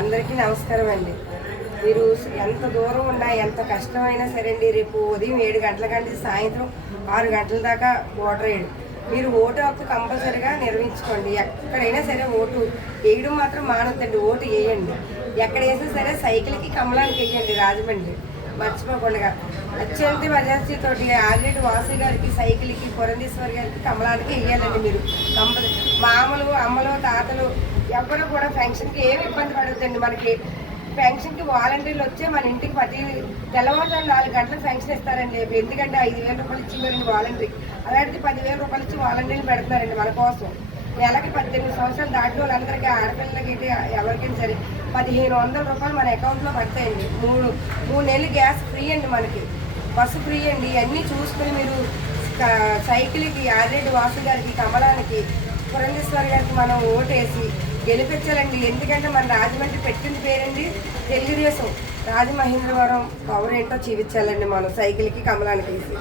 అందరికీ నమస్కారం అండి. మీరు ఎంత దూరం ఉన్నా ఎంత కష్టమైనా సరే అండి, రేపు ఉదయం 7 గంటల కంటే సాయంత్రం 6 గంటల దాకా ఓటర్ వేయడం. మీరు ఓటు హక్కు కంపల్సరీగా నిర్వహించుకోండి. ఎక్కడైనా సరే ఓటు వేయడం మాత్రం మానొద్దండి. ఓటు వేయండి. ఎక్కడ వేసినా సరే సైకిల్కి కమలానికి వేయండి. రాజమండ్రి మర్చిపోకుండా అత్యంత మెజార్టీతోటి ఆల్రెడీ వాసు గారికి, సైకిల్కి, పురంధేశ్వరి గారికి, కమలానికి వేయాలండి. మీరు మామూలు అమ్మలు తాతలు ఎవరు కూడా పెన్షన్కి ఏమి ఇబ్బంది పడద్దండి. మనకి పెన్షన్కి వాలంటీర్లు వచ్చే మన ఇంటికి తెల్లవారుజాము 4 గంటలకు పెన్షన్ ఇస్తారండి. ఎందుకంటే 5,000 రూపాయలు ఇచ్చిందండి వాలంటీర్. అలాంటిది 10,000 రూపాయలు ఇచ్చి వాలంటీర్లు పెడుతున్నారండి మన కోసం. నెలకి 18 సంవత్సరాలు దాటిన వాళ్ళందరికీ, ఆడపిల్లలకి ఎవరికైనా సరే 1,500 రూపాయలు మన అకౌంట్లో పడతాయండి. 3 నెలలు గ్యాస్ ఫ్రీ అండి, మనకి బస్సు ఫ్రీ అండి. ఇవన్నీ చూసుకుని మీరు సైకిల్కి ఆల్రెడీ వాసు గారికి, కమలానికి, పురంధేశ్వరి గారికి మనం ఓటేసి గెలిపించాలండి. ఎందుకంటే మన రాజమండ్రి పెట్టింది పేరండి తెలుగుదేశం. రాజమహేంద్రవరం పవర్ ఏంటో చూపించాలండి మనం సైకిల్కి, కమలానికి వేసి.